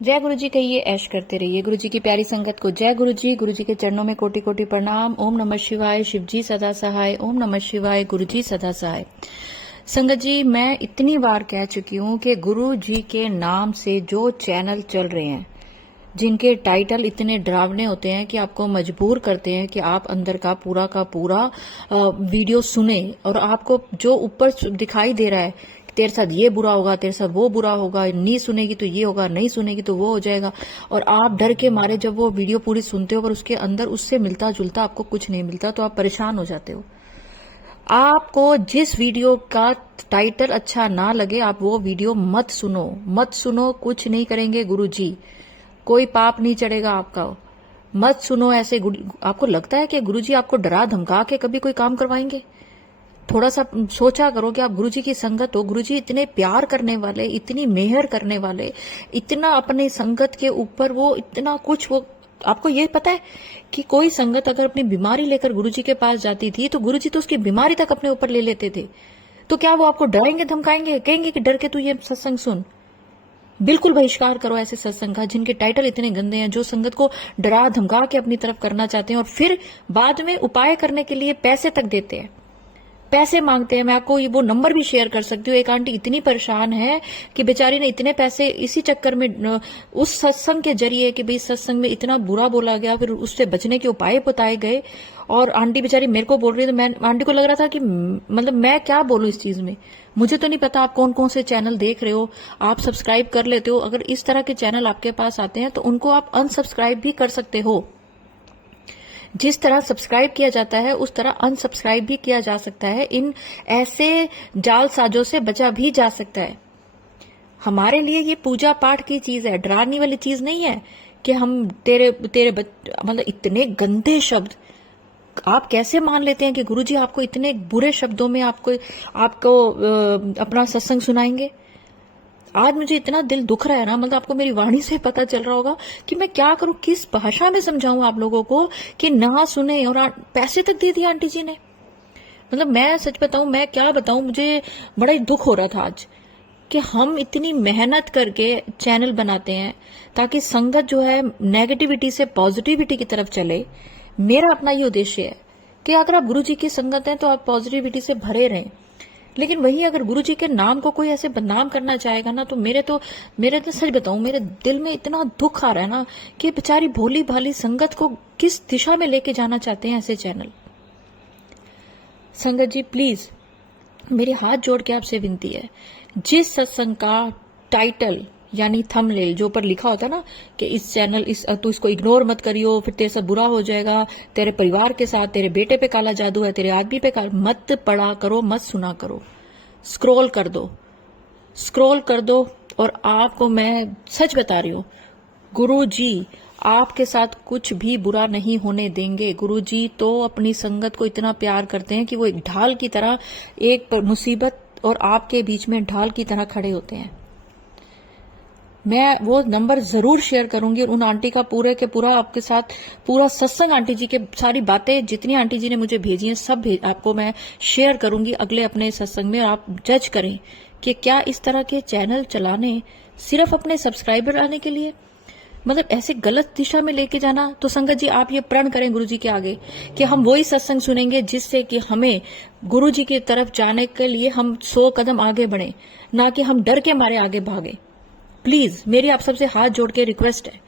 जय गुरु जी कहिए, ऐश करते रहिए गुरु जी की प्यारी संगत को। जय गुरु जी के चरणों में कोटि कोटि प्रणाम। ओम नमः शिवाय, शिव जी सदा सहाय। ओम नमः शिवाय, गुरु जी सदा सहाय। संगत जी, मैं इतनी बार कह चुकी हूँ कि गुरु जी के नाम से जो चैनल चल रहे हैं, जिनके टाइटल इतने डरावने होते हैं कि आपको मजबूर करते हैं कि आप अंदर का पूरा वीडियो सुने, और आपको जो ऊपर दिखाई दे रहा है तेरे साथ ये बुरा होगा, तेरे साथ वो बुरा होगा, नहीं सुनेगी तो ये होगा, नहीं सुनेगी तो वो हो जाएगा, और आप डर के मारे जब वो वीडियो पूरी सुनते हो पर उसके अंदर उससे मिलता जुलता आपको कुछ नहीं मिलता, तो आप परेशान हो जाते हो। आपको जिस वीडियो का टाइटल अच्छा ना लगे आप वो वीडियो मत सुनो, मत सुनो। कुछ नहीं करेंगे गुरु जी, कोई पाप नहीं चढ़ेगा आपका। मत सुनो ऐसे। आपको लगता है कि गुरुजी आपको डरा धमका के कभी कोई काम करवाएंगे? थोड़ा सा सोचा करो कि आप गुरुजी की संगत हो। गुरुजी इतने प्यार करने वाले, इतनी मेहर करने वाले, इतना अपने संगत के ऊपर वो इतना कुछ, वो आपको ये पता है कि कोई संगत अगर अपनी बीमारी लेकर गुरुजी के पास जाती थी तो गुरुजी तो उसकी बीमारी तक अपने ऊपर ले लेते थे। तो क्या वो आपको डराएंगे धमकाएंगे, कहेंगे कि डर के तू ये सत्संग सुन? बिल्कुल बहिष्कार करो ऐसे सत्संग का जिनके टाइटल इतने गंदे हैं, जो संगत को डरा धमका के अपनी तरफ करना चाहते हैं और फिर बाद में उपाय करने के लिए पैसे तक देते हैं, पैसे मांगते हैं। मैं आपको वो नंबर भी शेयर कर सकती हूँ। एक आंटी इतनी परेशान है कि बेचारी ने इतने पैसे इसी चक्कर में उस सत्संग के जरिए कि भाई सत्संग में इतना बुरा बोला गया, फिर उससे बचने के उपाय बताए गए, और आंटी बेचारी मेरे को बोल रही है। तो मैं आंटी को लग रहा था कि मतलब मैं क्या बोलूं इस चीज में, मुझे तो नहीं पता आप कौन कौन से चैनल देख रहे हो, आप सब्सक्राइब कर लेते हो। अगर इस तरह के चैनल आपके पास आते हैं तो उनको आप अनसब्सक्राइब भी कर सकते हो। जिस तरह सब्सक्राइब किया जाता है उस तरह अनसब्सक्राइब भी किया जा सकता है। इन ऐसे जालसाजों से बचा भी जा सकता है। हमारे लिए ये पूजा पाठ की चीज है, डराने वाली चीज नहीं है कि हम तेरे तेरे मतलब इतने गंदे शब्द आप कैसे मान लेते हैं कि गुरुजी आपको इतने बुरे शब्दों में आपको अपना सत्संग सुनाएंगे? आज मुझे इतना दिल दुख रहा है ना, मतलब आपको मेरी वाणी से पता चल रहा होगा कि मैं क्या करूं, किस भाषा में समझाऊं आप लोगों को कि ना सुने। और पैसे तक दे दिए आंटी जी ने। मतलब मैं सच बताऊं, मैं क्या बताऊं, मुझे बड़ा ही दुख हो रहा था आज कि हम इतनी मेहनत करके चैनल बनाते हैं ताकि संगत जो है नेगेटिविटी से पॉजिटिविटी की तरफ चले। मेरा अपना ये उद्देश्य है कि अगर आप गुरु जी की संगत हैं तो आप पॉजिटिविटी से भरे रहें। लेकिन वही अगर गुरु जी के नाम को कोई ऐसे बदनाम करना चाहेगा ना, तो मेरे तो सच बताऊं, मेरे दिल में इतना दुख आ रहा है ना कि बेचारी भोली भाली संगत को किस दिशा में लेके जाना चाहते हैं ऐसे चैनल। संगत जी प्लीज मेरे हाथ जोड़ के आपसे विनती है, जिस सत्संग का टाइटल यानी थंबनेल जो ऊपर लिखा होता है ना कि इस चैनल तू इसको इग्नोर मत करियो, फिर तेरे साथ बुरा हो जाएगा, तेरे परिवार के साथ, तेरे बेटे पे काला जादू है, तेरे आदमी पे काला, मत पढ़ा करो, मत सुना करो। स्क्रॉल कर दो, स्क्रॉल कर दो। और आपको मैं सच बता रही हूँ, गुरु जी आपके साथ कुछ भी बुरा नहीं होने देंगे। गुरु जी तो अपनी संगत को इतना प्यार करते हैं कि वो एक ढाल की तरह, एक मुसीबत और आपके बीच में ढाल की तरह खड़े होते हैं। मैं वो नंबर जरूर शेयर करूंगी और उन आंटी का पूरे के पूरा आपके साथ पूरा सत्संग, आंटी जी के सारी बातें जितनी आंटी जी ने मुझे भेजी हैं सब आपको मैं शेयर करूंगी अगले अपने सत्संग में। आप जज करें कि क्या इस तरह के चैनल चलाने सिर्फ अपने सब्सक्राइबर आने के लिए, मतलब ऐसे गलत दिशा में लेके जाना। तो संगत जी आप ये प्रण करें गुरु जी के आगे कि हम वही सत्संग सुनेंगे जिससे कि हमें गुरु जी की तरफ जाने के लिए हम 100 कदम आगे बढ़े, ना कि हम डर के मारे आगे भागे। प्लीज मेरी आप सबसे हाथ जोड़ के रिक्वेस्ट है,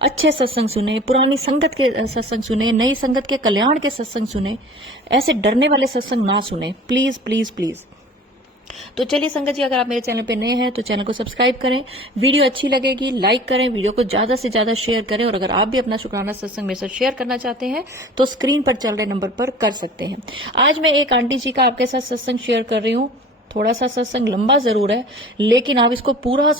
अच्छे सत्संग सुने, पुरानी संगत के सत्संग सुने, नई संगत के कल्याण के सत्संग सुने, ऐसे डरने वाले सत्संग ना सुने, प्लीज प्लीज प्लीज। तो चलिए संगत जी, अगर आप मेरे चैनल पे नए हैं तो चैनल को सब्सक्राइब करें, वीडियो अच्छी लगेगी लाइक करें, वीडियो को ज्यादा से ज्यादा शेयर करें, और अगर आप भी अपना शुक्राना सत्संग मेरे साथ शेयर करना चाहते हैं तो स्क्रीन पर चल रहे नंबर पर कर सकते हैं। आज मैं एक आंटी जी का आपके साथ सत्संग शेयर कर रही हूँ। थोड़ा सा सत्संग लंबा जरूर है, लेकिन आप इसको पूरा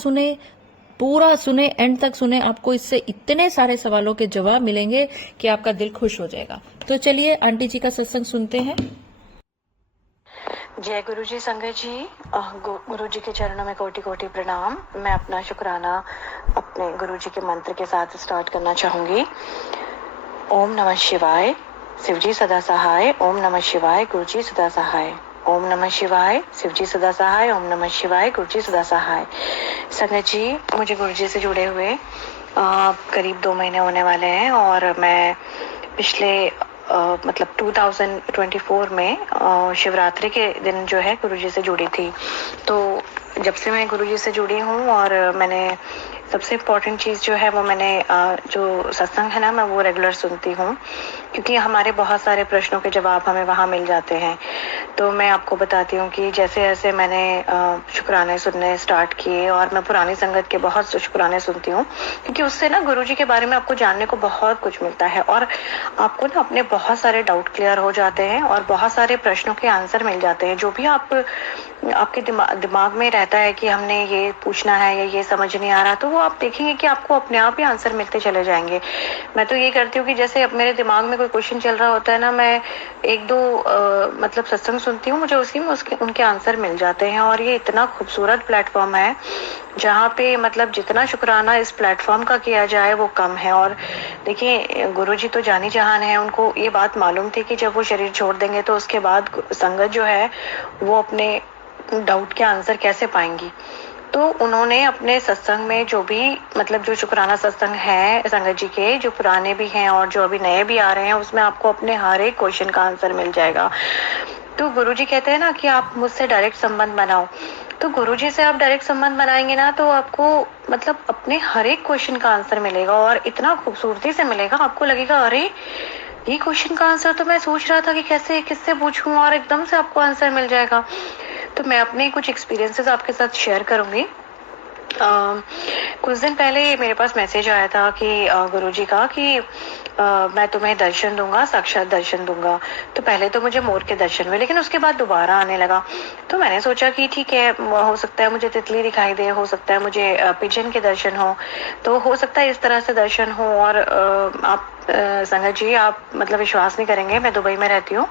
सुने, एंड तक सुने। आपको इससे इतने सारे सवालों के जवाब मिलेंगे कि आपका दिल खुश हो जाएगा। तो चलिए आंटी जी का सत्संग सुनते हैं। जय गुरु जी संगत जी, गुरु जी के चरणों में कोटि कोटि प्रणाम। मैं अपना शुक्राना अपने गुरु जी के मंत्र के साथ स्टार्ट करना चाहूंगी। ओम नमः शिवाय, शिव जी सदा सहाय। ओम नमः शिवाय, गुरु जी सदा सहाय। ओम नमः शिवाय, शिव जी सदा सहाय। ओम नमः शिवाय, गुरु जी सदा सहाय। संगत जी, मुझे गुरु जी से जुड़े हुए करीब 2 महीने होने वाले हैं और मैं पिछले मतलब 2024 में शिवरात्रि के दिन जो है गुरु जी से जुड़ी थी। तो जब से मैं गुरु जी से जुड़ी हूँ और मैंने सबसे इम्पोर्टेंट चीज़ जो है वो मैंने जो सत्संग है ना, मैं वो रेगुलर सुनती हूँ, क्योंकि हमारे बहुत सारे प्रश्नों के जवाब हमें वहाँ मिल जाते हैं। तो मैं आपको बताती हूँ कि जैसे जैसे मैंने शुक्राने सुनने स्टार्ट किए, और मैं पुरानी संगत के बहुत शुक्राने सुनती हूँ, क्योंकि उससे ना गुरु जी के बारे में आपको जानने को बहुत कुछ मिलता है और आपको ना अपने बहुत सारे डाउट क्लियर हो जाते हैं और बहुत सारे प्रश्नों के आंसर मिल जाते हैं। जो भी आपके दिमाग में रहता है कि हमने ये पूछना है या ये समझ नहीं आ रहा, तो वो आप देखेंगे कि आपको अपने आप ही आंसर मिलते चले जाएंगे। मैं तो ये करती हूँ कि जैसे अब मेरे दिमाग में कोई क्वेश्चन चल रहा होता है ना, मैं एक दो मतलब सत्संग सुनती हूँ, मुझे उसी में उनके आंसर मिल जाते हैं। और ये इतना खूबसूरत प्लेटफॉर्म है जहाँ पे मतलब जितना शुक्राना इस प्लेटफॉर्म का किया जाए वो कम है। और देखिए, गुरु जी तो जानी जहान है, उनको ये बात मालूम थी कि जब वो शरीर छोड़ देंगे तो उसके बाद संगत जो है वो अपने डाउट के आंसर कैसे पाएंगी। तो उन्होंने अपने सत्संग में जो भी मतलब जो शुक्राना सत्संग है संगत जी के, जो पुराने भी हैं और जो अभी नए भी आ रहे हैं, उसमें आपको अपने हर एक क्वेश्चन का आंसर मिल जाएगा। तो गुरुजी कहते हैं ना कि आप मुझसे डायरेक्ट संबंध बनाओ। तो गुरुजी से आप डायरेक्ट संबंध बनाएंगे ना, तो आपको मतलब अपने हर एक क्वेश्चन का आंसर मिलेगा और इतना खूबसूरती से मिलेगा, आपको लगेगा अरे ये क्वेश्चन का आंसर तो मैं सोच रहा था कि कैसे किससे पूछूं, और एकदम से आपको आंसर मिल जाएगा। तो मैं अपने कुछ एक्सपीरियंसेस आपके साथ शेयर करूंगी। कुछ दिन पहले मेरे पास मैसेज आया था कि गुरुजी का कि मैं तुम्हें दर्शन दूंगा, साक्षात दर्शन दूंगा। तो पहले तो मुझे मोर के दर्शन हुए, लेकिन उसके बाद दोबारा आने लगा। तो मैंने सोचा कि ठीक है, हो सकता है मुझे तितली दिखाई दे, हो सकता है मुझे पिजन के दर्शन हो, तो हो सकता है इस तरह से दर्शन हो। और आप संगत जी, आप मतलब विश्वास नहीं करेंगे, मैं दुबई में रहती हूँ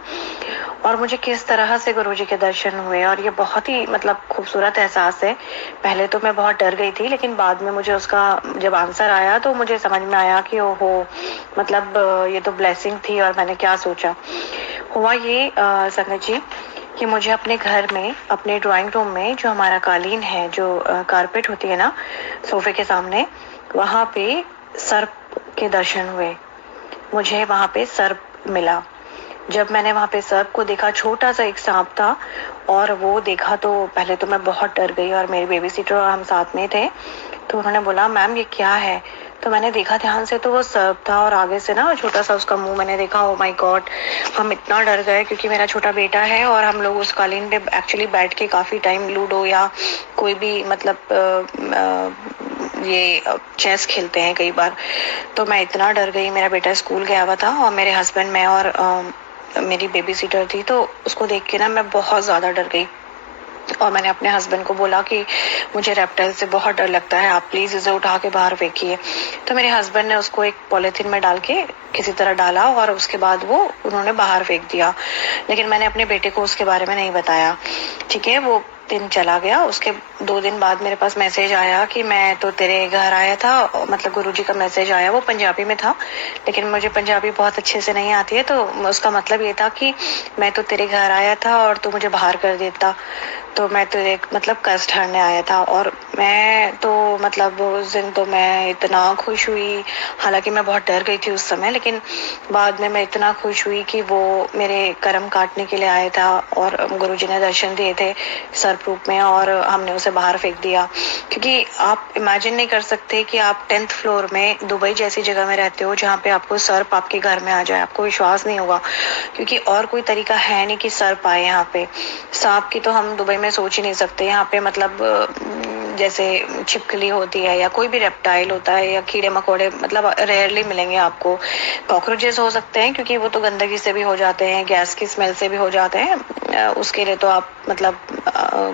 और मुझे किस तरह से गुरुजी के दर्शन हुए, और ये बहुत ही मतलब खूबसूरत एहसास है। पहले तो मैं बहुत डर गई थी, लेकिन बाद में मुझे उसका जब आंसर आया तो मुझे समझ में आया कि ओहो, मतलब ये तो ब्लेसिंग थी। और मैंने क्या सोचा, हुआ ये संगत जी कि मुझे अपने घर में, अपने ड्राइंग रूम में जो हमारा कालीन है, जो कारपेट होती है ना सोफे के सामने, वहाँ पे सर्प के दर्शन हुए। मुझे वहाँ पे सर्प मिला। जब मैंने वहाँ पे सर्प को देखा, छोटा सा एक सांप था, और वो देखा तो पहले तो मैं बहुत डर गई, और मेरी बेबी सीटर और हम साथ में थे। तो उन्होंने बोला, मैम ये क्या है? तो मैंने देखा ध्यान से, तो वो सर्प था, और आगे से ना छोटा सा उसका मुंह मैंने देखा। ओ माय गॉड, हम इतना डर गए, क्योंकि मेरा छोटा बेटा है और हम लोग उस कालीन पे एक्चुअली बैठ के काफी टाइम लूडो या कोई भी मतलब ये चेस खेलते हैं कई बार। तो मैं इतना डर गई। मेरा बेटा स्कूल गया हुआ था और मेरे हस्बैंड, मैं और मेरी बेबी सीटर थी। तो उसको देख के ना मैं बहुत ज्यादा डर गई, और मैंने अपने हस्बैंड को बोला कि मुझे रेप्टाइल से बहुत डर लगता है, आप प्लीज इसे उठा के बाहर फेंकिए। तो मेरे हस्बैंड ने उसको एक पॉलिथीन में डाल के किसी तरह डाला, और उसके बाद वो उन्होंने बाहर फेंक दिया। लेकिन मैंने अपने बेटे को उसके बारे में नहीं बताया। ठीक है, वो दिन चला गया। उसके 2 दिन बाद मेरे पास मैसेज आया कि मैं तो तेरे घर आया था, मतलब गुरुजी का मैसेज आया। वो पंजाबी में था, लेकिन मुझे पंजाबी बहुत अच्छे से नहीं आती है, तो उसका मतलब ये था कि मैं तो तेरे घर आया था और तू मुझे बाहर कर देता, तो मैं तेरे मतलब कष्ट हरने आया था। और मैं तो मतलब उस दिन तो मैं इतना खुश हुई, हालांकि मैं बहुत डर गई थी उस समय, लेकिन बाद में मैं इतना खुश हुई कि वो मेरे कर्म काटने के लिए आया था, और गुरुजी ने दर्शन दिए थे सर्प रूप में, और हमने उसे बाहर फेंक दिया। क्योंकि आप इमेजिन नहीं कर सकते कि आप 10th फ्लोर में दुबई जैसी जगह में रहते हो, जहाँ पे आपको सर्प आपके घर में आ जाए, आपको विश्वास नहीं होगा, क्योंकि और कोई तरीका है नहीं कि सर्प आए यहाँ पे। सांप की तो हम दुबई में सोच ही नहीं सकते। यहाँ पे मतलब जैसे छिपकली होती है या कोई भी रेप्टाइल होता है या कीड़े मकोड़े, मतलब रेयरली मिलेंगे आपको। कॉकरोचेस हो सकते हैं, क्योंकि वो तो गंदगी से भी हो जाते हैं, गैस की स्मेल से भी हो जाते हैं, उसके लिए तो आप मतलब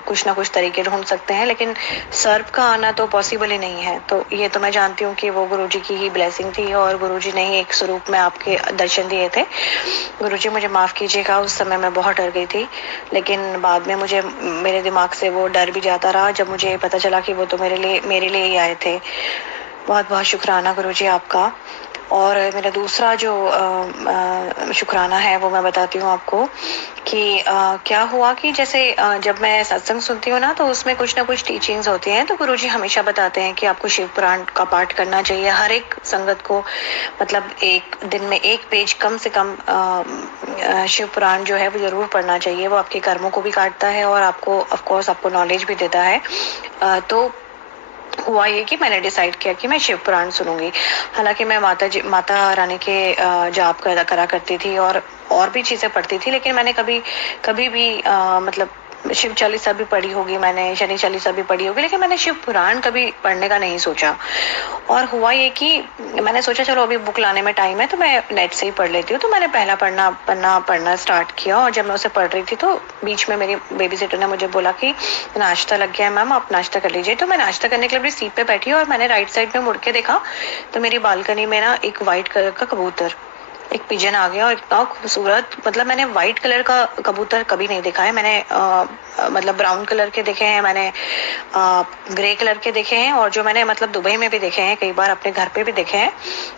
कुछ ना कुछ तरीके ढूंढ सकते हैं, लेकिन सर्प का आना तो पॉसिबल ही नहीं है। तो ये तो मैं जानती हूँ कि वो गुरुजी की ही ब्लेसिंग थी, और गुरुजी ने ही एक स्वरूप में आपके दर्शन दिए थे। गुरुजी मुझे माफ कीजिएगा, उस समय मैं बहुत डर गई थी, लेकिन बाद में मुझे मेरे दिमाग से वो डर भी जाता रहा, जब मुझे पता चला कि वो तो मेरे लिए ही आए थे। बहुत बहुत शुक्राना गुरुजी आपका। और मेरा दूसरा जो शुक्राना है वो मैं बताती हूँ आपको कि क्या हुआ कि जैसे जब मैं सत्संग सुनती हूँ ना, तो उसमें कुछ ना कुछ टीचिंग्स होती हैं। तो गुरुजी हमेशा बताते हैं कि आपको शिव पुराण का पाठ करना चाहिए हर एक संगत को, मतलब एक दिन में एक पेज कम से कम शिव पुराण जो है वो जरूर पढ़ना चाहिए। वो आपके कर्मों को भी काटता है और आपको ऑफ कोर्स आपको नॉलेज भी देता है। तो हुआ ये कि मैंने डिसाइड किया कि मैं शिव पुराण सुनूंगी। हालांकि मैं माता रानी के जाप करा करती थी और भी चीजें पढ़ती थी, लेकिन मैंने कभी कभी भी मतलब शिव चालीसा भी पढ़ी होगी, मैंने शनि चालीसा भी पढ़ी होगी, लेकिन मैंने शिव पुराण कभी पढ़ने का नहीं सोचा। और हुआ ये कि मैंने सोचा चलो अभी बुक लाने में टाइम है तो मैं नेट से ही पढ़ लेती हूँ। तो मैंने पहला पढ़ना स्टार्ट किया, और जब मैं उसे पढ़ रही थी तो बीच में मेरी बेबी सिटर ने मुझे बोला कि नाश्ता लग गया है मैम, आप नाश्ता कर लीजिए। तो मैं नाश्ता करने के लिए अपनी सीट पे बैठी और मैंने राइट साइड में मुड़ के देखा तो मेरी बालकनी में ना एक व्हाइट कलर का कबूतर, एक पिजन आ गया, और इतना खूबसूरत, मतलब मैंने व्हाइट कलर का कबूतर कभी नहीं देखा है। मैंने मतलब ब्राउन कलर के देखे हैं, मैंने ग्रे कलर के देखे हैं, और जो मैंने मतलब दुबई में भी देखे हैं, कई बार अपने घर पे भी देखे हैं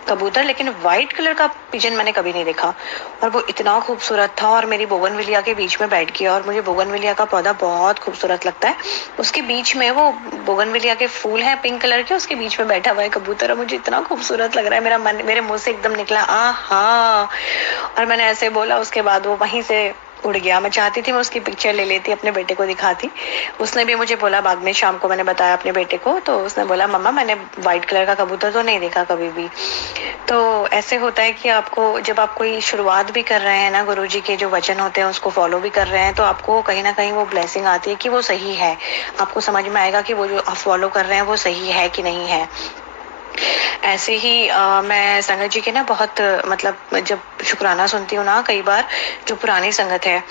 कबूतर, लेकिन व्हाइट कलर का पिजन मैंने कभी नहीं देखा। और वो इतना खूबसूरत था और मेरी बोगनविलिया के बीच में बैठ गया। और मुझे बोगनविलिया का पौधा बहुत खूबसूरत लगता है। उसके बीच में वो बोगनविलिया के फूल हैं पिंक कलर के, उसके बीच में बैठा हुआ है कबूतर, और मुझे इतना खूबसूरत लग रहा है, मेरा मन मेरे मुंह से एकदम निकला आहा। और मैंने ऐसे बोला, उसके बाद वो वहीं से उड़ गया। मैं चाहती थी मैं उसकी पिक्चर ले लेती, अपने बेटे को दिखाती। उसने भी मुझे बोला बाद में, शाम को मैंने बताया अपने बेटे को, तो उसने बोला मम्मा मैंने व्हाइट कलर का कबूतर तो नहीं देखा कभी भी। तो ऐसे होता है कि आपको जब आप कोई शुरुआत भी कर रहे हैं ना, गुरुजी के जो वचन होते हैं उसको फॉलो भी कर रहे हैं, तो आपको कहीं ना कहीं वो ब्लेसिंग आती है कि वो सही है। आपको समझ में आएगा कि वो जो आप फॉलो कर रहे हैं वो सही है कि नहीं है। ऐसे ही मैं संगत जी के ना बहुत मतलब जब शुक्राना सुनती हूँ ना, कई बार जो पुरानी संगत है,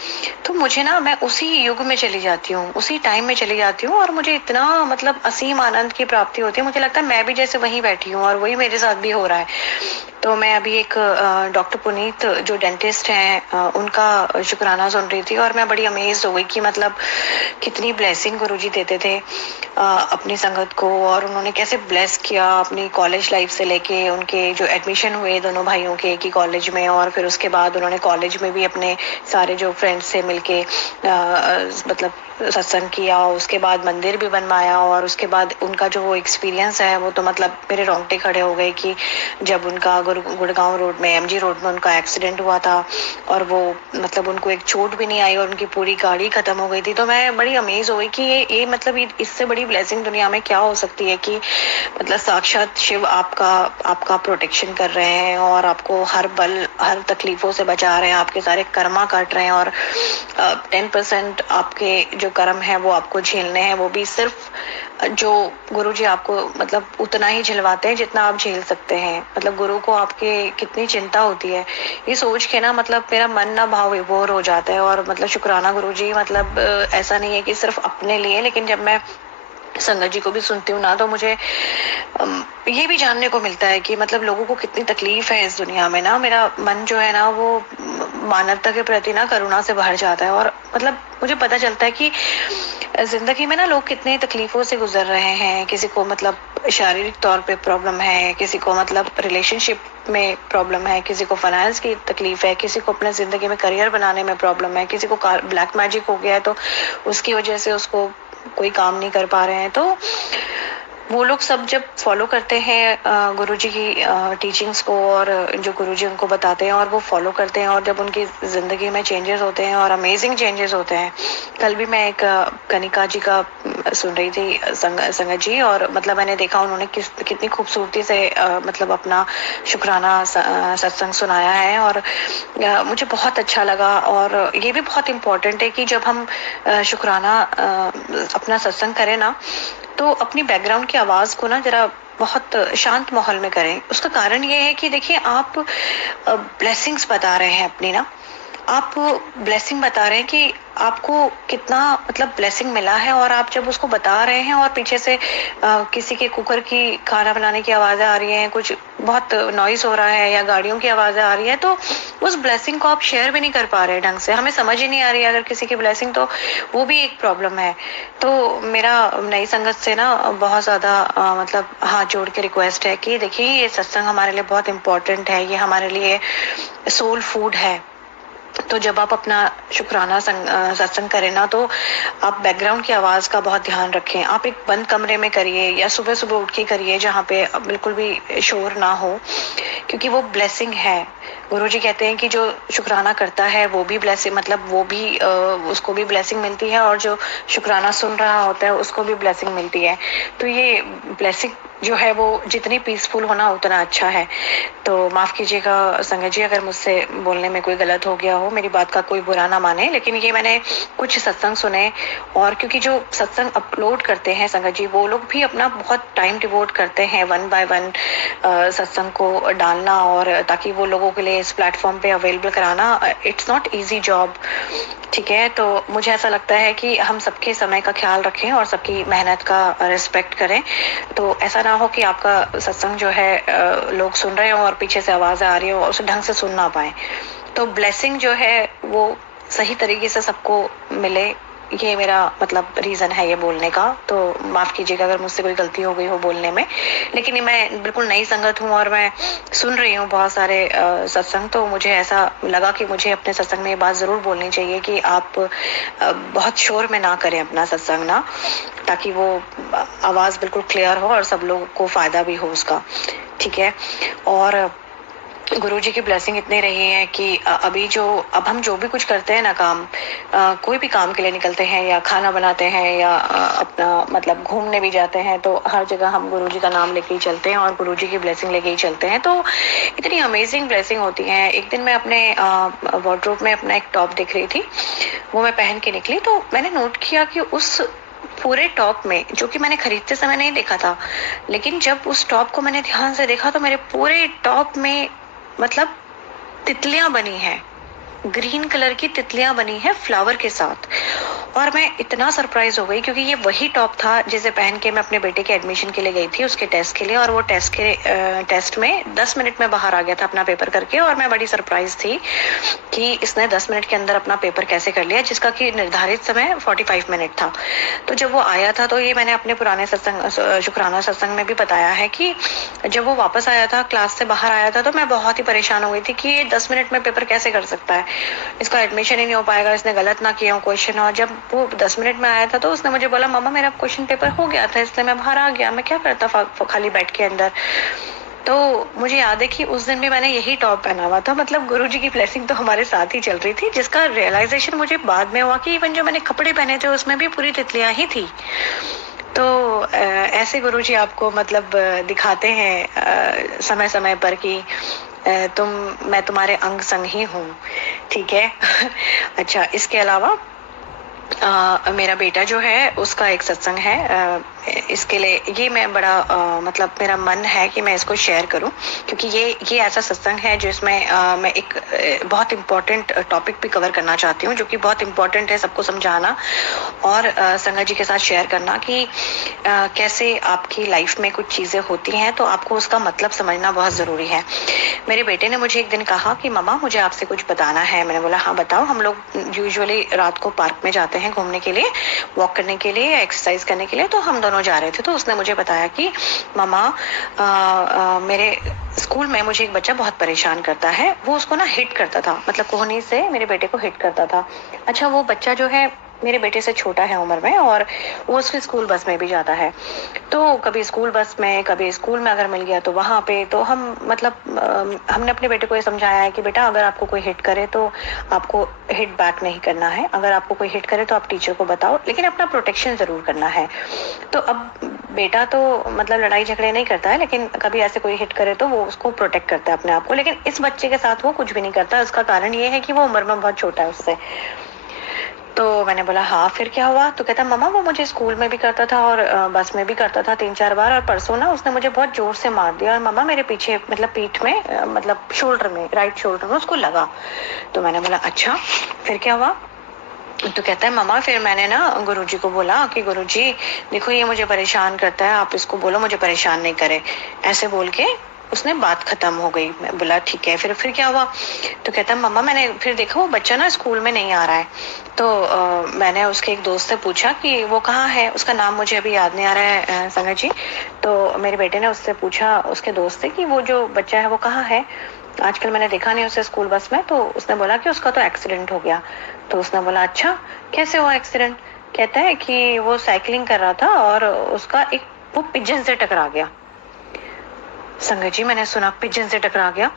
तो मुझे ना मैं उसी युग में चली जाती हूँ, उसी टाइम में चली जाती हूँ, और मुझे इतना मतलब असीम आनंद की प्राप्ति होती है। मुझे लगता है मैं भी जैसे वहीं बैठी हूँ और वही मेरे साथ भी हो रहा है। तो मैं अभी एक डॉक्टर पुनीत जो डेंटिस्ट हैं उनका शुक्राना सुन रही थी, और मैं बड़ी अमेज हो गई कि मतलब कितनी ब्लेसिंग गुरुजी देते थे अपनी संगत को, और उन्होंने कैसे ब्लेस किया अपनी कॉलेज लाइफ से लेके उनके जो एडमिशन हुए दोनों भाइयों के एक ही कॉलेज में, और फिर उसके बाद उन्होंने कॉलेज में भी अपने सारे जो फ्रेंड्स से मिलके मतलब सत्संग किया, उसके बाद मंदिर भी बनवाया, और उसके बाद उनका जो वो एक्सपीरियंस है वो तो मतलब मेरे रोंगटे खड़े हो गए कि जब उनका गुड़गांव रोड में एमजी रोड में उनका एक्सीडेंट हुआ था, और वो मतलब उनको एक चोट भी नहीं आई और उनकी पूरी गाड़ी खत्म हो गई थी। तो मैं बड़ी अमेज हो गई कि ये मतलब इससे बड़ी ब्लेसिंग दुनिया में क्या हो सकती है कि मतलब साक्षात शिव आपका प्रोटेक्शन कर रहे हैं और आपको हर तकलीफों से बचा रहे हैं, आपके सारे कर्मा काट रहे हैं, और 10% आपके जो कर्म है वो आपको झेलने हैं, वो भी सिर्फ जो गुरुजी आपको मतलब उतना ही झेलवाते हैं जितना आप झेल सकते हैं। मतलब गुरु को आपके कितनी चिंता होती है, ये सोच के ना मतलब मेरा मन ना भाव विभोर हो जाता है। और मतलब शुक्राना गुरुजी, मतलब ऐसा नहीं है कि सिर्फ अपने लिए, लेकिन जब मैं संगत जी को भी सुनती हूँ ना, तो मुझे ये भी जानने को मिलता है कि मतलब लोगों को कितनी तकलीफ है इस दुनिया में ना। मेरा मन जो है ना वो मानवता के प्रति ना करुणा से भर जाता है, और मतलब मुझे पता चलता है कि जिंदगी में ना लोग कितनी तकलीफों से गुजर रहे हैं। किसी को मतलब शारीरिक तौर पे प्रॉब्लम है, किसी को मतलब रिलेशनशिप में प्रॉब्लम है, किसी को फाइनेंस की तकलीफ है, किसी को अपने जिंदगी में करियर बनाने में प्रॉब्लम है, किसी को ब्लैक मैजिक हो गया है तो उसकी वजह से उसको कोई काम नहीं कर पा रहे हैं। तो वो लोग सब जब फॉलो करते हैं गुरुजी की टीचिंग्स को, और जो गुरुजी उनको बताते हैं और वो फॉलो करते हैं, और जब उनकी जिंदगी में चेंजेस होते हैं और अमेजिंग चेंजेस होते हैं। कल भी मैं एक कनिका जी का सुन रही थी संगत जी, और मतलब मैंने देखा उन्होंने कितनी खूबसूरती से मतलब अपना शुक्राना सत्संग सुनाया है, और मुझे बहुत अच्छा लगा। और ये भी बहुत इम्पोर्टेंट है कि जब हम शुक्राना अपना सत्संग करें ना, तो अपनी बैकग्राउंड की आवाज को ना जरा बहुत शांत माहौल में करें। उसका कारण ये है कि देखिए आप ब्लेसिंग्स बता रहे हैं अपनी ना, आप ब्लेसिंग बता रहे हैं कि आपको कितना मतलब ब्लेसिंग मिला है, और आप जब उसको बता रहे हैं और पीछे से किसी के कुकर की खाना बनाने की आवाजें आ रही हैं, कुछ बहुत नॉइस हो रहा है या गाड़ियों की आवाजें आ रही है, तो उस ब्लेसिंग को आप शेयर भी नहीं कर पा रहे ढंग से। हमें समझ ही नहीं आ रही है अगर किसी की ब्लेसिंग, तो वो भी एक प्रॉब्लम है। तो मेरा नई संगत से ना बहुत ज्यादा मतलब हाथ जोड़ के रिक्वेस्ट है कि देखिए, ये सत्संग हमारे लिए बहुत इंपॉर्टेंट है, ये हमारे लिए सोल फूड है। तो जब आप अपना शुक्राना सत्संग करें ना, तो आप बैकग्राउंड की आवाज का बहुत ध्यान रखें। आप एक बंद कमरे में करिए या सुबह सुबह उठ के करिए जहाँ पे बिल्कुल भी शोर ना हो, क्योंकि वो ब्लेसिंग है। गुरुजी कहते हैं कि जो शुक्राना करता है वो भी ब्लेसिंग, मतलब वो भी उसको भी ब्लेसिंग मिलती है, और जो शुक्राना सुन रहा होता है उसको भी ब्लेसिंग मिलती है। तो ये ब्लेसिंग जो है वो जितनी पीसफुल होना उतना अच्छा है। तो माफ कीजिएगा संगत जी अगर मुझसे बोलने में कोई गलत हो गया हो, मेरी बात का कोई बुरा ना माने, लेकिन ये मैंने कुछ सत्संग सुने, और क्योंकि जो सत्संग अपलोड करते हैं संगत जी, वो लोग भी अपना बहुत टाइम डिवोट करते हैं वन बाय वन सत्संग को डालना, और ताकि वो लोगों के लिए इस प्लेटफॉर्म पे अवेलेबल कराना। इट्स नॉट इजी जॉब, ठीक है। तो मुझे ऐसा लगता है कि हम सबके समय का ख्याल रखें और सबकी मेहनत का रिस्पेक्ट करें। तो ऐसा ना हो कि आपका सत्संग जो है लोग सुन रहे हो और पीछे से आवाज़ आ रही हो और उसे ढंग से सुन ना पाए। तो ब्लेसिंग जो है वो सही तरीके से सबको मिले, ये मेरा मतलब रीज़न है ये बोलने का। तो माफ़ कीजिएगा अगर मुझसे कोई गलती हो गई हो बोलने में, लेकिन मैं बिल्कुल नई संगत हूँ और मैं सुन रही हूँ बहुत सारे सत्संग। तो मुझे ऐसा लगा कि मुझे अपने सत्संग में ये बात ज़रूर बोलनी चाहिए कि आप बहुत शोर में ना करें अपना सत्संग ना, ताकि वो आवाज़ बिल्कुल क्लियर हो और सब लोगों को फ़ायदा भी हो उसका, ठीक है। और गुरुजी की ब्लेसिंग इतनी रही है कि अब हम जो भी कुछ करते हैं ना काम, कोई भी काम के लिए निकलते हैं या खाना बनाते हैं या अपना मतलब घूमने भी जाते हैं, तो हर जगह हम गुरुजी का नाम लेके ही चलते हैं और गुरुजी की ब्लेसिंग लेके ही चलते हैं। तो इतनी अमेजिंग ब्लेसिंग होती है। एक दिन मैं अपने वार्डरोब में अपना एक टॉप देख रही थी, वो मैं पहन के निकली, तो मैंने नोट किया कि उस पूरे टॉप में, जो कि मैंने खरीदते समय नहीं देखा था, लेकिन जब उस टॉप को मैंने ध्यान से देखा तो मेरे पूरे टॉप में मतलब तितलियां बनी हैं, ग्रीन कलर की तितलियां बनी है फ्लावर के साथ। और मैं इतना सरप्राइज हो गई क्योंकि ये वही टॉप था जिसे पहन के मैं अपने बेटे के एडमिशन के लिए गई थी उसके टेस्ट के लिए, और वो टेस्ट में 10 मिनट में बाहर आ गया था अपना पेपर करके। और मैं बड़ी सरप्राइज थी कि इसने 10 मिनट के अंदर अपना पेपर कैसे कर लिया, जिसका कि निर्धारित समय 45 मिनट था। तो जब वो आया था, तो ये मैंने अपने पुराने सत्संग शुक्राना सत्संग में भी बताया है कि जब वो वापस आया था, क्लास से बाहर आया था, तो मैं बहुत ही परेशान हो गई थी कि ये 10 मिनट में पेपर कैसे कर सकता है, इसका एडमिशन ही नहीं हो पाएगा, इसने गलत ना किया हो क्वेश्चन। और जब वो 10 मिनट में आया था तो उसने मुझे बोला, मम्मा मेरा क्वेश्चन पेपर हो गया था इसलिए मैं बाहर आ गया, मैं क्या करता खाली बैठ के अंदर। तो मुझे याद है कि उस दिन भी मैंने यही टॉप पहना हुआ था। मतलब गुरुजी की ब्लेसिंग तो हमारे साथ ही चल रही थी, जिसका रियलाइजेशन मुझे बाद में हुआ कि इवन जो मैंने कपड़े पहने थे उसमें भी पूरी तितलियां ही थी। तो ऐसे गुरुजी आपको मतलब दिखाते हैं समय समय पर कि मैं तुम्हारे अंग संग ही हूँ, ठीक है। अच्छा, इसके अलावा मेरा बेटा जो है उसका एक सत्संग है, इसके लिए ये मैं बड़ा मतलब मेरा मन है कि मैं इसको शेयर करूं, क्योंकि ये ऐसा सत्संग है जिसमें मैं एक बहुत इम्पोर्टेंट टॉपिक भी कवर करना चाहती हूँ, जो कि बहुत इम्पोर्टेंट है सबको समझाना और संगत जी के साथ शेयर करना कि कैसे आपकी लाइफ में कुछ चीज़ें होती हैं तो आपको उसका मतलब समझना बहुत ज़रूरी है। मेरे बेटे ने मुझे एक दिन कहा कि मम्मा मुझे आपसे कुछ बताना है। मैंने बोला हाँ बताओ। हम लोग यूजुअली रात को पार्क में जाते हैं घूमने के लिए, वॉक करने के लिए, एक्सरसाइज करने के लिए, तो हम दोनों जा रहे थे। तो उसने मुझे बताया कि मम्मा मेरे स्कूल में मुझे एक बच्चा बहुत परेशान करता है, वो उसको ना हिट करता था, मतलब कोहनी से मेरे बेटे को हिट करता था। अच्छा, वो बच्चा जो है मेरे बेटे से छोटा है उम्र में और वो उसकी स्कूल बस में भी जाता है। तो कभी स्कूल बस में, कभी स्कूल में अगर मिल गया तो वहाँ पे, तो हम मतलब हमने अपने बेटे को ये समझाया है कि बेटा अगर आपको कोई हिट करे तो आपको हिट बैक नहीं करना है, अगर आपको कोई हिट करे तो आप टीचर को बताओ, लेकिन अपना प्रोटेक्शन जरूर करना है। तो अब बेटा तो मतलब लड़ाई झगड़े नहीं करता है, लेकिन कभी ऐसे कोई हिट करे तो वो उसको प्रोटेक्ट करता है अपने आप को। लेकिन इस बच्चे के साथ वो कुछ भी नहीं करता। इसका कारण ये है कि वो उम्र में बहुत छोटा है उससे। तो मैंने बोला हाँ फिर क्या हुआ? तो कहता मम्मा वो मुझे स्कूल में भी करता था और बस में भी करता था 3-4 बार, और परसों ना उसने मुझे बहुत जोर से मार दिया और मम्मा मेरे पीछे मतलब पीठ में मतलब शोल्डर में, राइट शोल्डर में उसको लगा। तो मैंने बोला अच्छा फिर क्या हुआ? तो कहता है मम्मा फिर मैंने ना गुरुजी को बोला कि गुरुजी देखो ये मुझे परेशान करता है, आप इसको बोलो मुझे परेशान नहीं करे। ऐसे बोल के उसने बात खत्म हो गई। मैं बोला ठीक है फिर क्या हुआ? तो कहता है मम्मा मैंने फिर देखा वो बच्चा ना स्कूल में नहीं आ रहा है। तो मैंने उसके एक दोस्त से पूछा कि वो कहाँ है, उसका नाम मुझे अभी याद नहीं आ रहा है संगत जी। तो मेरे बेटे ने उससे पूछा उसके दोस्त से कि वो जो बच्चा है वो कहाँ है, आजकल मैंने देखा नहीं उसे स्कूल बस में। तो उसने बोला कि उसका तो एक्सीडेंट हो गया। तो उसने बोला अच्छा कैसे हुआ एक्सीडेंट? कहता है कि वो साइकिलिंग कर रहा था और उसका एक वो पिजन से टकरा गया। संगत जी मैंने सुना पिजन से टकरा गया।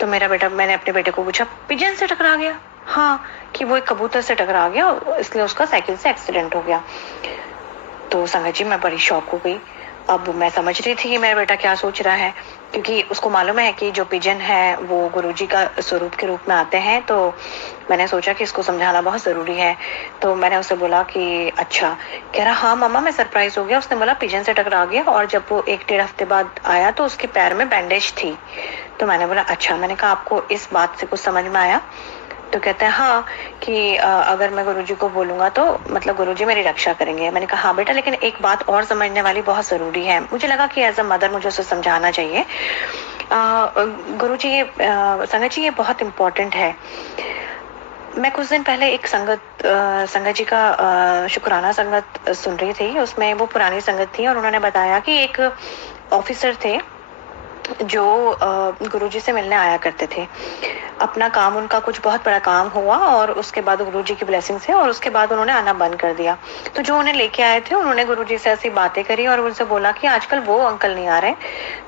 तो मैंने अपने बेटे को पूछा पिजन से टकरा गया? हाँ, कि वो एक कबूतर से टकरा गया इसलिए उसका साइकिल से एक्सीडेंट हो गया। तो संगत जी मैं बड़ी शॉक हो गई। अब मैं समझ रही थी कि मेरा बेटा क्या सोच रहा है, क्योंकि उसको मालूम है कि जो पिजन है वो गुरुजी का स्वरूप के रूप में आते हैं। तो मैंने सोचा कि इसको समझाना बहुत जरूरी है। तो मैंने उसे बोला कि अच्छा। कह रहा हाँ मम्मा मैं सरप्राइज हो गया। उसने बोला पिजन से टकरा गया और जब वो 1-1.5 हफ्ते बाद आया तो उसके पैर में बैंडेज थी। तो मैंने बोला अच्छा। मैंने कहा आपको इस बात से कुछ समझ में आया? तो कहते हैं हाँ कि अगर मैं गुरुजी को बोलूंगा तो मतलब गुरुजी मेरी रक्षा करेंगे। मैंने कहा हाँ बेटा, लेकिन एक बात और समझने वाली बहुत जरूरी है। मुझे लगा कि एज अ मदर मुझे उसे समझाना चाहिए। गुरुजी ये संगत जी ये बहुत इम्पोर्टेंट है। मैं कुछ दिन पहले एक संगत जी का शुक्राना संगत सुन रही थी। उसमें वो पुरानी संगत थी और उन्होंने बताया कि एक ऑफिसर थे जो गुरुजी से मिलने आया करते थे। अपना काम उनका कुछ बहुत बड़ा काम हुआ और उसके बाद गुरुजी की ब्लेसिंग से और उसके बाद उन्होंने आना बंद कर दिया। तो जो उन्हें लेके आए थे उन्होंने गुरुजी से ऐसी बातें करी और उनसे बोला कि आजकल वो अंकल नहीं आ रहे।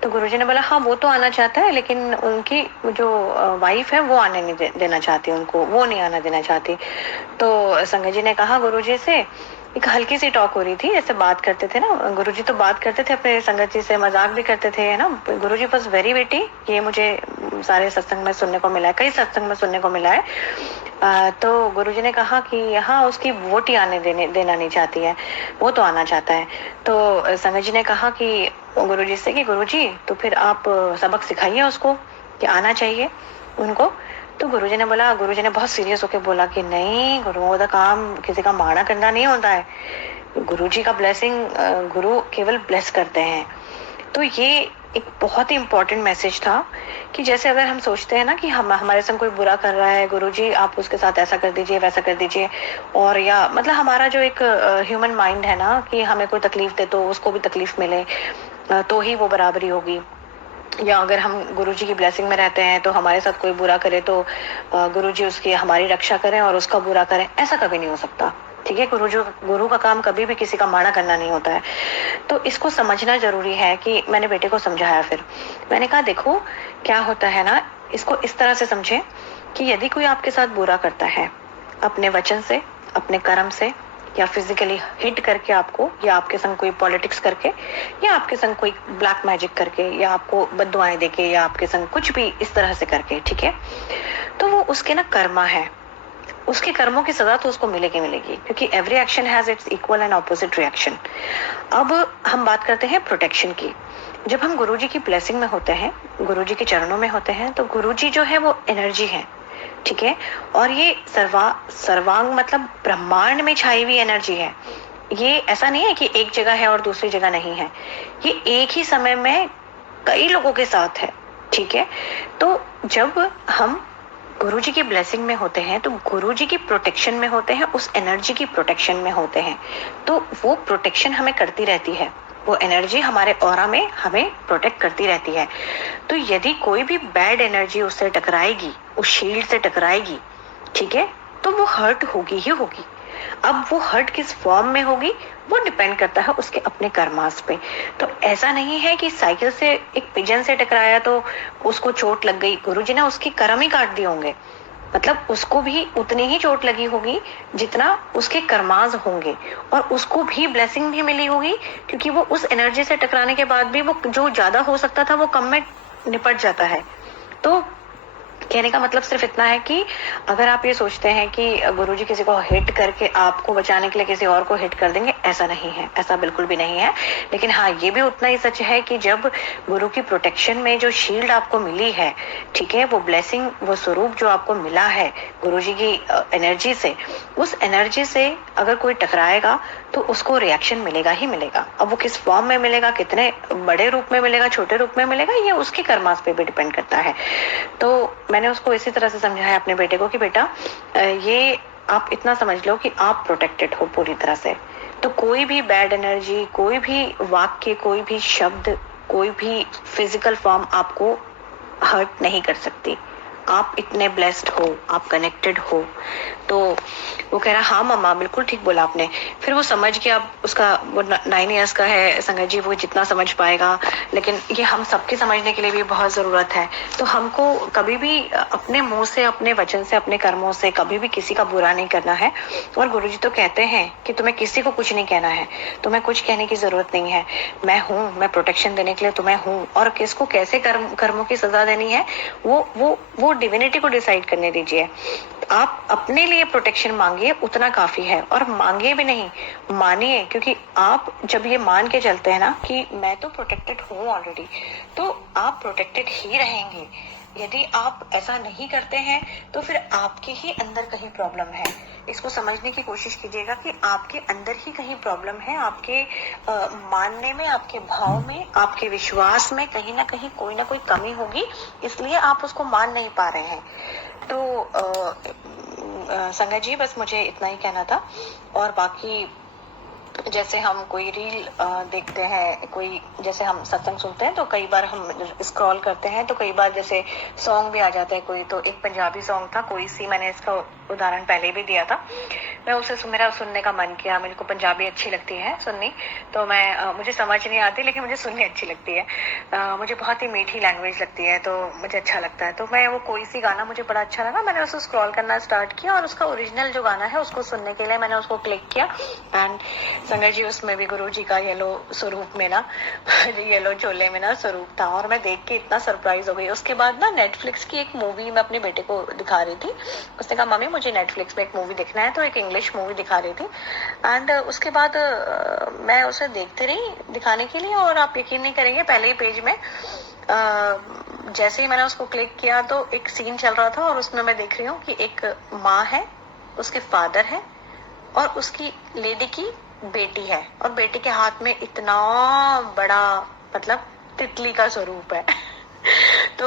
तो गुरुजी ने बोला हाँ वो तो आना चाहता है, लेकिन उनकी जो वाइफ है वो आने नहीं देना चाहती, उनको वो नहीं आना देना चाहती। तो संगत जी ने कहा गुरुजी से, एक हल्की सी टॉक हो रही थी, जैसे बात करते थे ना गुरुजी, तो बात करते थे अपने संगत जी से, मजाक भी करते थे है ना। गुरुजी बस वेरी वेटी, ये मुझे सारे सत्संग में सुनने को मिला है, कई सत्संग में सुनने को मिला है। तो गुरुजी ने कहा कि यहाँ उसकी वोट ही आने देना नहीं चाहती है, वो तो आना चाहता है। तो संगत जी ने कहा कि गुरुजी से कि गुरुजी तो फिर आप सबक सिखाइए उसको कि आना चाहिए उनको। तो गुरुजी ने बोला, गुरुजी ने बहुत सीरियस होकर बोला कि नहीं गुरुओं का काम किसी का माड़ा करना नहीं होता है, गुरुजी का ब्लेसिंग गुरु केवल ब्लेस करते हैं। तो ये एक बहुत ही इम्पोर्टेंट मैसेज था कि जैसे अगर हम सोचते हैं ना कि हमारे संग कोई बुरा कर रहा है, गुरुजी आप उसके साथ ऐसा कर दीजिए वैसा कर दीजिए, और या मतलब हमारा जो एक ह्यूमन माइंड है ना कि हमें कोई तकलीफ दे तो उसको भी तकलीफ मिले तो ही वो बराबरी होगी। या अगर हम गुरुजी की ब्लेसिंग में रहते हैं तो हमारे साथ कोई बुरा करे तो गुरुजी उसकी हमारी रक्षा करें और उसका बुरा करें, ऐसा कभी नहीं हो सकता। ठीक है, गुरु का काम कभी भी किसी का माड़ा करना नहीं होता है। तो इसको समझना जरूरी है कि मैंने बेटे को समझाया। फिर मैंने कहा देखो क्या होता है ना, इसको इस तरह से समझे कि यदि कोई आपके साथ बुरा करता है अपने वचन से, अपने कर्म से, या फिजिकली हिट करके आपको, या आपके संग कोई पॉलिटिक्स करके, या आपके संग कोई ब्लैक मैजिक करके, या आपको बद्दुआएं देके, या आपके संग कुछ भी इस तरह से करके, ठीक है, तो वो उसके ना कर्मा है, उसके कर्मों की सजा तो उसको मिलेगी मिलेगी, क्योंकि every action has its equal and opposite reaction. अब हम बात करते हैं प्रोटेक्शन की। जब हम गुरुजी की ब्लेसिंग में होते हैं, गुरुजी के चरणों में होते हैं, तो गुरुजी जो है वो एनर्जी है, ठीक है, और ये सर्वांग मतलब ब्रह्मांड में छाई हुई एनर्जी है। ये ऐसा नहीं है कि एक जगह है और दूसरी जगह नहीं है, ये एक ही समय में कई लोगों के साथ है, ठीक है। तो जब हम गुरुजी की ब्लेसिंग में होते हैं तो गुरुजी की प्रोटेक्शन में होते हैं, उस एनर्जी की प्रोटेक्शन में होते हैं, तो वो प्रोटेक्शन हमें करती रहती है, वो एनर्जी हमारे ऑरा में हमें प्रोटेक्ट करती रहती है। तो यदि कोई भी बैड एनर्जी उससे टकराएगी, उस शील्ड से टकराएगी, ठीक है, तो वो हर्ट होगी ही होगी। अब वो हर्ट किस फॉर्म में होगी वो डिपेंड करता है उसके अपने कर्मास पे। तो ऐसा नहीं है कि साइकिल से एक पिजन से टकराया तो उसको चोट लग गई, गुरुजी ने उसके कर्म ही काट दिए होंगे, मतलब उसको भी उतनी ही चोट लगी होगी जितना उसके कर्माज होंगे, और उसको भी ब्लेसिंग भी मिली होगी, क्योंकि वो उस एनर्जी से टकराने के बाद भी वो जो ज्यादा हो सकता था वो कम में निपट जाता है। तो कहने का मतलब सिर्फ इतना है कि अगर आप ये सोचते हैं कि गुरुजी किसी को हिट करके आपको बचाने के लिए किसी और को हिट कर देंगे, ऐसा नहीं है, ऐसा बिल्कुल भी नहीं है। लेकिन हाँ, ये भी उतना ही सच है कि जब गुरु की प्रोटेक्शन में जो शील्ड आपको मिली है, ठीक है, वो ब्लेसिंग, वो स्वरूप जो आपको मिला है गुरुजी की एनर्जी से, उस एनर्जी से अगर कोई टकराएगा तो उसको रिएक्शन मिलेगा ही मिलेगा। अब वो किस फॉर्म में मिलेगा, कितने बड़े रूप में मिलेगा, छोटे रूप में मिलेगा, ये उसके कर्मास पे भी डिपेंड करता है। तो मैंने उसको इसी तरह से समझाया अपने बेटे को कि बेटा, ये आप इतना समझ लो कि आप प्रोटेक्टेड हो पूरी तरह से। तो कोई भी बैड एनर्जी, कोई भी वाक्य, कोई भी शब्द, कोई भी फिजिकल फॉर्म आपको हर्ट नहीं कर सकती। आप इतने ब्लेस्ड हो, आप कनेक्टेड हो। तो वो कह रहा, हाँ मम्मा, बिल्कुल ठीक बोला आपने। फिर वो समझ गया, उसका वो 9 इयर्स का है संगत जी, वो जितना समझ पाएगा, लेकिन ये हम सबके समझने के लिए भी बहुत जरूरत है। तो हमको कभी भी अपने मुंह से, अपने वचन से, अपने कर्मों से कभी भी किसी का बुरा नहीं करना है। और गुरुजी तो कहते हैं कि तुम्हें किसी को कुछ नहीं कहना है, तुम्हें कुछ कहने की जरूरत नहीं है। मैं हूँ, मैं प्रोटेक्शन देने के लिए तुम्हें हूँ। और किसको कैसे कर्मों की सजा देनी है, वो डिविनिटी को डिसाइड करने दीजिए। आप अपने लिए प्रोटेक्शन मांगिए, उतना काफी है। और मांगिए भी नहीं, मानिए, क्योंकि आप जब ये मान के चलते हैं ना कि मैं तो प्रोटेक्टेड हूँ ऑलरेडी, तो आप प्रोटेक्टेड ही रहेंगे। यदि आप ऐसा नहीं करते हैं तो फिर आपके ही अंदर कहीं प्रॉब्लम है। इसको समझने की कोशिश कीजिएगा कि आपके अंदर ही कहीं प्रॉब्लम है। आपके मानने में, आपके भाव में, आपके विश्वास में कहीं ना कहीं कोई ना कोई कमी होगी, इसलिए आप उसको मान नहीं पा रहे हैं। तो संगत जी, बस मुझे इतना ही कहना था। और बाकी जैसे हम कोई रील देखते हैं, कोई जैसे हम सत्संग सुनते हैं, तो कई बार हम स्क्रॉल करते हैं तो कई बार जैसे सॉन्ग भी आ जाता है कोई। तो एक पंजाबी सॉन्ग था कोई सी, मैंने इसका उदाहरण पहले भी दिया था। मैं उसे मेरा सुनने का मन किया, मेरे को पंजाबी अच्छी लगती है सुननी, तो मैं मुझे समझ नहीं आती लेकिन मुझे सुननी अच्छी लगती है। मुझे बहुत ही मीठी लैंग्वेज लगती है, तो मुझे अच्छा लगता है। तो मैं वो कोई सी गाना मुझे बड़ा अच्छा लगा, मैंने उसको स्क्रॉल करना स्टार्ट किया और उसका ओरिजिनल जो गाना है उसको सुनने के लिए मैंने उसको क्लिक किया। एंड संगत जी, उसमें भी गुरु जी का येलो स्वरूप में ना येलो चोले में ना स्वरूप था। और मैं देख के इतना सरप्राइज हो गई। उसके बाद ना नेटफ्लिक्स की एक मूवी मैं अपने बेटे को दिखा रही थी। उसने कहा, मम्मी मुझे नेटफ्लिक्स में एक मूवी देखना है, तो एक इंग्लिश मूवी दिखा रही थी। एंड उसके बाद मैं उसे देखते रही दिखाने के लिए, और आप यकीन नहीं करेंगे, पहले ही पेज में जैसे ही मैंने उसको क्लिक किया तो एक सीन चल रहा था, और उसमें मैं देख रही हूँ कि एक माँ है, उसके फादर है, और उसकी लेडी की बेटी है, और बेटी के हाथ में इतना बड़ा मतलब तितली का स्वरूप है। तो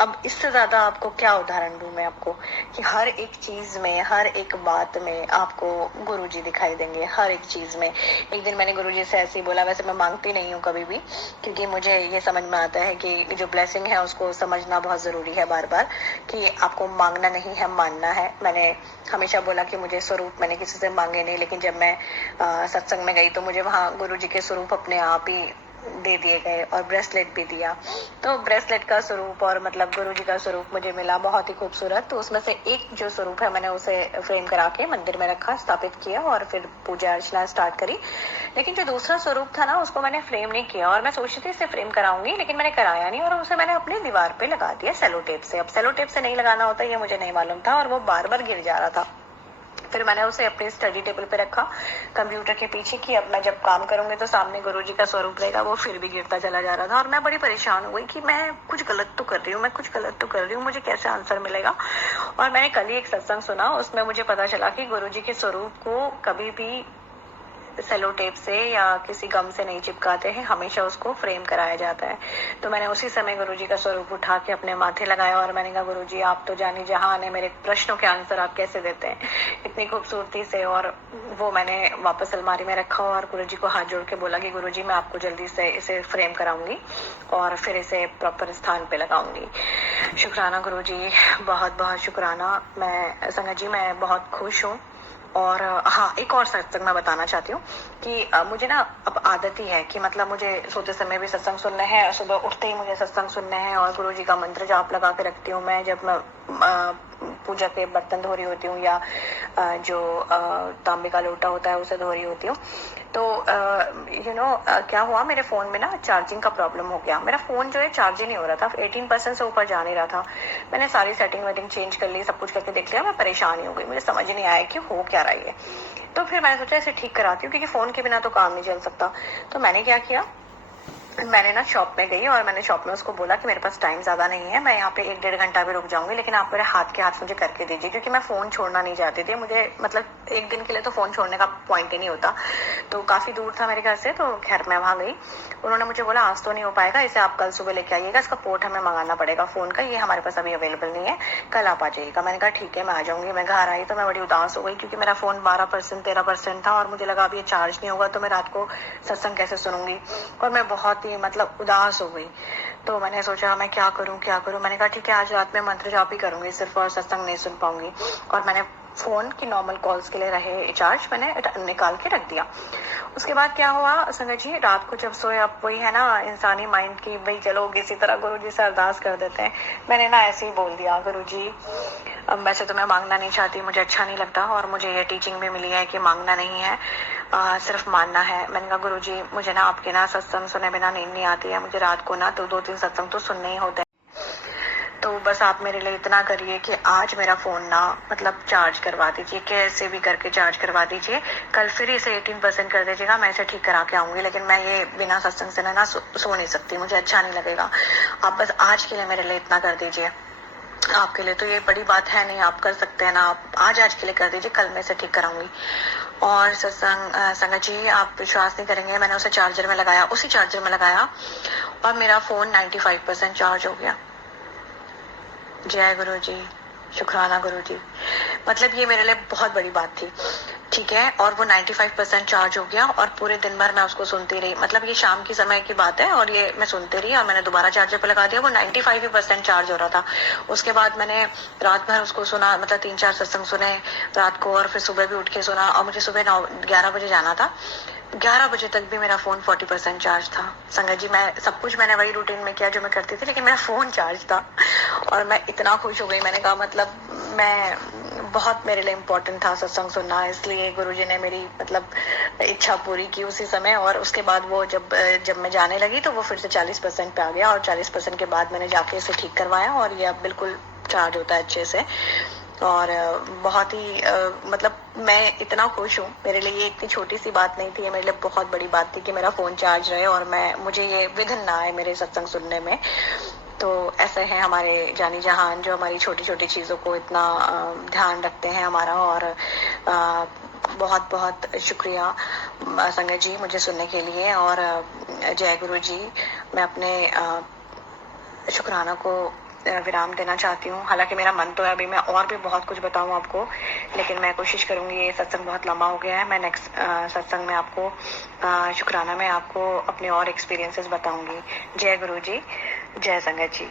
अब इससे ज्यादा आपको क्या उदाहरण दूं मैं आपको, कि हर एक चीज में, हर एक बात में आपको गुरुजी दिखाई देंगे, हर एक चीज में। एक दिन मैंने गुरुजी से ऐसे ही बोला, वैसे मैं मांगती नहीं हूँ कभी भी, क्योंकि मुझे ये समझ में आता है कि जो ब्लेसिंग है उसको समझना बहुत जरूरी है बार बार, कि आपको मांगना नहीं है, मानना है। मैंने हमेशा बोला कि मुझे स्वरूप मैंने किसी से मांगे नहीं, लेकिन जब मैं सत्संग में गई तो मुझे वहां गुरुजी के स्वरूप अपने आप ही दे दिए गए, और ब्रेसलेट भी दिया। तो ब्रेसलेट का स्वरूप और मतलब गुरुजी का स्वरूप मुझे मिला बहुत ही खूबसूरत। तो उसमें से एक जो स्वरूप है मैंने उसे फ्रेम करा के मंदिर में रखा, स्थापित किया, और फिर पूजा अर्चना स्टार्ट करी। लेकिन जो दूसरा स्वरूप था ना, उसको मैंने फ्रेम नहीं किया, और मैं सोचती थी इसे फ्रेम कराऊंगी, लेकिन मैंने कराया नहीं, और उसे मैंने अपनी दीवार पे लगा दिया सेलो टेप से। अब सेलो टेप से नहीं लगाना होता ये मुझे नहीं मालूम था, और वो बार बार गिर जा रहा था। फिर मैंने उसे अपने स्टडी टेबल पे रखा कंप्यूटर के पीछे, कि अब मैं जब काम करूंगी तो सामने गुरुजी का स्वरूप रहेगा। वो फिर भी गिरता चला जा रहा था, और मैं बड़ी परेशान हो गई कि मैं कुछ गलत तो कर रही हूँ, मैं कुछ गलत तो कर रही हूँ, मुझे कैसे आंसर मिलेगा। और मैंने कल ही एक सत्संग सुना, उसमें मुझे पता चला कि गुरुजी के स्वरूप को कभी भी सेलो टेप से या किसी गम से नहीं चिपकाते हैं, हमेशा उसको फ्रेम कराया जाता है। तो मैंने उसी समय गुरुजी का स्वरूप उठा के अपने माथे लगाया, और मैंने कहा, गुरुजी आप तो जानी जहान है, मेरे प्रश्नों के आंसर आप कैसे देते हैं इतनी खूबसूरती से। और वो मैंने वापस अलमारी में रखा, और गुरुजी को हाथ जोड़ के बोला कि गुरुजी मैं आपको जल्दी से इसे फ्रेम कराऊंगी और फिर इसे प्रॉपर स्थान पे लगाऊंगी। शुक्राना गुरुजी, बहुत बहुत शुक्राना। मैं संगत जी, मैं बहुत खुश हूँ। और हाँ, एक और सत्संग मैं बताना चाहती हूँ कि मुझे ना अब आदत ही है कि मतलब मुझे सोते समय भी सत्संग सुनने हैं, सुबह उठते ही मुझे सत्संग सुनने हैं, और गुरुजी का मंत्र जाप लगा के रखती हूँ मैं। जब मैं पूजा के बर्तन धो रही होती हूँ या जो तांबे का लोटा होता है उसे धो रही होती हूँ। तो क्या हुआ, मेरे फोन में ना चार्जिंग का प्रॉब्लम हो गया। मेरा फोन जो है चार्ज ही नहीं हो रहा था, 18% से ऊपर जा नहीं रहा था। मैंने सारी सेटिंग वेटिंग चेंज कर ली, सब कुछ करके देख लिया, मैं परेशान ही हो गई, मुझे समझ ही नहीं आया कि हो क्या रही है। तो फिर मैंने सोचा इसे ठीक कराती हूँ, क्योंकि फोन के बिना तो काम नहीं चल सकता। तो मैंने क्या किया, मैंने ना शॉप में गई और मैंने शॉप में उसको बोला कि मेरे पास टाइम ज्यादा नहीं है, मैं यहाँ पे 1-1.5 घंटा भी रुक जाऊंगी, लेकिन आप मेरे हाथ के हाथ मुझे करके दीजिए, क्योंकि मैं फोन छोड़ना नहीं चाहती थी। मुझे मतलब एक दिन के लिए तो फोन छोड़ने का पॉइंट ही नहीं होता। तो काफी दूर था मेरे घर से, तो खैर मैं वहां गई। उन्होंने मुझे बोला आज तो नहीं हो पाएगा, इसे आप कल सुबह लेके आइएगा, इसका पोर्ट हमें मंगाना पड़ेगा फोन का, ये हमारे पास अभी अवेलेबल नहीं है, कल आप आ जाइएगा। मैंने कहा ठीक है मैं आ जाऊंगी। मैं घर आई तो मैं बड़ी उदास हो गई, क्योंकि मेरा फोन 12% 13% था और मुझे लगा अब ये चार्ज नहीं होगा तो मैं रात को सत्संग कैसे सुनूंगी, और मैं बहुत ही मतलब उदास हो गई। तो मैंने सोचा मैं क्या करूं। मैंने कहा ठीक है आज रात में मंत्र जाप ही करूंगी सिर्फ, और सत्संग नहीं सुन पाऊंगी। और मैंने फोन की नॉर्मल कॉल्स के लिए रहे चार्ज मैंने निकाल के रख दिया। उसके बाद क्या हुआ संगत जी, रात को जब सोए, अब वही है ना इंसानी माइंड की, भाई चलो किसी तरह गुरु जी से अरदास कर देते हैं। मैंने ना ऐसे ही बोल दिया, गुरु जी अब वैसे तो मैं मांगना नहीं चाहती, मुझे अच्छा नहीं लगता, और मुझे ये टीचिंग भी मिली है कि मांगना नहीं है, सिर्फ मानना है। मैंने कहा गुरु जी मुझे ना आपके ना सत्संग सुने बिना नींद नहीं आती है, मुझे रात को ना तो 2-3 सत्संग तो सुनने ही होते हैं। तो बस आप मेरे लिए इतना करिए कि आज मेरा फोन ना मतलब चार्ज करवा दीजिए, कैसे भी करके चार्ज करवा दीजिए। कल फिर इसे 18% कर दीजिएगा, मैं इसे ठीक करा के आऊंगी, लेकिन मैं ये बिना सत्संग से ना सो नहीं सकती, मुझे अच्छा नहीं लगेगा। आप बस आज के लिए मेरे लिए इतना कर दीजिए। आपके लिए तो ये बड़ी बात है नहीं, आप कर सकते हैं ना, आप आज के लिए कर दीजिए, कल मैं इसे ठीक कराऊंगी। और संगत जी आप विश्वास नहीं करेंगे, मैंने उसे चार्जर में लगाया, उसी चार्जर में लगाया और मेरा फोन 95% चार्ज हो गया। जय गुरु जी, शुक्राना गुरु जी। मतलब ये मेरे लिए बहुत बड़ी बात थी, ठीक है। और वो 95% चार्ज हो गया और पूरे दिन भर मैं उसको सुनती रही। मतलब ये शाम की समय की बात है और ये मैं सुनती रही और मैंने दोबारा चार्जर पे लगा दिया, वो 95% चार्ज हो रहा था। उसके बाद मैंने रात भर उसको सुना, मतलब 3-4 सत्संग सुने रात को, और फिर सुबह भी उठ के सुना। और मुझे सुबह 11 बजे जाना था, 11 बजे तक भी मेरा फोन 40% चार्ज था। संगत जी मैं सब कुछ मैंने वही रूटीन में किया जो मैं करती थी, लेकिन मेरा फोन चार्ज था और मैं इतना खुश हो गई। मैंने कहा मतलब मैं बहुत मेरे लिए इम्पोर्टेंट था सत्संग सुनना, इसलिए गुरुजी ने मेरी मतलब इच्छा पूरी की उसी समय। और उसके बाद वो जब मैं जाने लगी तो वो फिर से 40% पे आ गया, और 40% के बाद मैंने जाके इसे ठीक करवाया और ये अब बिल्कुल चार्ज होता है अच्छे से। और बहुत ही मतलब मैं इतना खुश हूँ। मेरे लिए ये इतनी छोटी सी बात नहीं थी, ये मेरे लिए बहुत बड़ी बात थी कि मेरा फोन चार्ज रहे और मुझे ये विघ्न ना आए मेरे सत्संग सुनने में। तो ऐसे हैं हमारे जानी जहान, जो हमारी छोटी छोटी चीजों को इतना ध्यान रखते हैं हमारा। और बहुत बहुत शुक्रिया संगत जी मुझे सुनने के लिए। और जय गुरु जी। मैं अपने शुक्राना को विराम देना चाहती हूँ। हालांकि मेरा मन तो है अभी मैं और भी बहुत कुछ बताऊँ आपको, लेकिन मैं कोशिश करूंगी। ये सत्संग बहुत लंबा हो गया है, मैं नेक्स्ट सत्संग में आपको शुक्राना में आपको अपने और एक्सपीरियंसेस बताऊंगी। जय गुरु जी, जय संगत जी।